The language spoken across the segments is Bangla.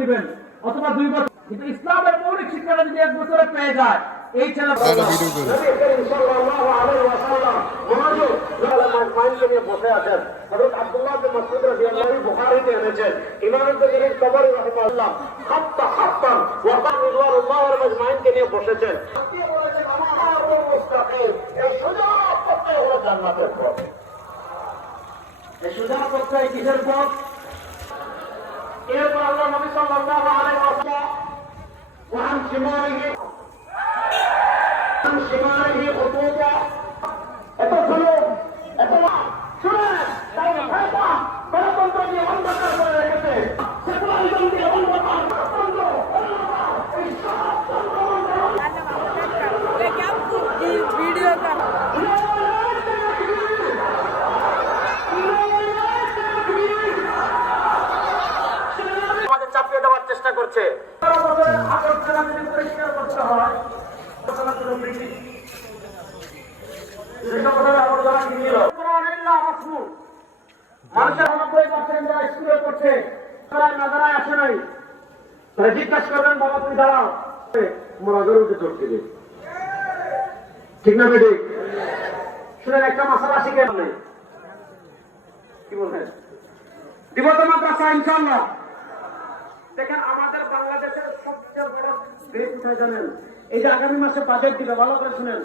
দিবেন অথবা 2 বছর, কিন্তু ইসলামের মৌলিক শিক্ষাটা যদি 1 বছরে পেয়ে যায় এই ছেলে বসে আছেন। হযরত আব্দুল্লাহ বিন মাসউদ রাদিয়াল্লাহু আনহু বুখারীতে এনেছেন, ইমাম বুখারী কবর রাহিমাহুল্লাহ হাত্তা হাত্তান ওয়া রিদওয়ানুল্লাহ ওয়াল মাজমাইনকে নিয়ে বসেছেন। আপনি বলেছেন আমার মুস্তাকিম, এই সোজা পথে হলো জান্নাতের পথ। এই সোজা পথে কিসের পথ? এরপর আল্লাহ নবী সাল্লাল্লাহু আলাইহি ওয়াসাল্লাম ওয়ান শিমারিহি খুতুবা, এত জুলুম, এত শুনেন, তাই ভাইবা গণতন্ত্র দিয়ে অন্ধকার করে রেখেছে, সেকুলারিজম দিয়ে অন্ধকার, গণতন্ত্র এই সব আমাদের চাপিয়ে দেওয়ার চেষ্টা করছে। পরিষ্কার করতে হয় মানুষের 90% যারা স্কুলে করছে নাজারায় আসে নাই, তারা জিজ্ঞাসা করবেন বাবা তুমি দাঁড়াও, মোরাজের উঠে চড়ছে ঠিক না বেটি? শুনেন একটা মাসালা শিখে নেই, কি বলবেন দিব তো মাদ্রাসা ইনশাআল্লাহ। দেখেন আমাদের বাংলাদেশের সবচেয়ে বড় কোথায় জানেন? এই যে আগামী মাসে বাজেট দিবে, ভালো করে শুনেন,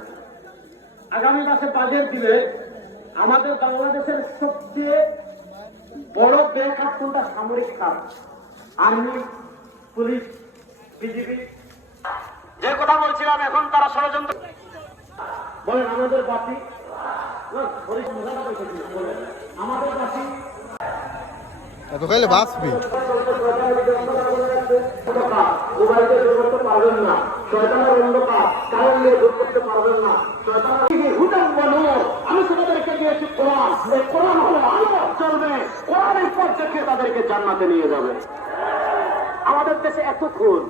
আগামী মাসে বাজেট দিলে আমাদের বাংলাদেশের সবচেয়ে বড় ব্যয় খাত কোনটা? সামরিক খাত, আর্মি, পুলিশ, বিজিবি। যে কথা বলছিলাম এখন তারা ষড়যন্ত্র বলেন। আমাদের বাতি আমাদের বাতি এত খাইলে বাঁচবি। পারবেন না, শয়তানের অন্ধকার কারণ নিয়ে দূর করতে পারবেন না। আমি তোমাদেরকে দিয়েছি কোরআন, এই কোরআন হলো আলো চলবে, কোরআনের পথ দেখে তাদেরকে জান্নাতে নিয়ে যাবে। আমাদের দেশে এত খুন,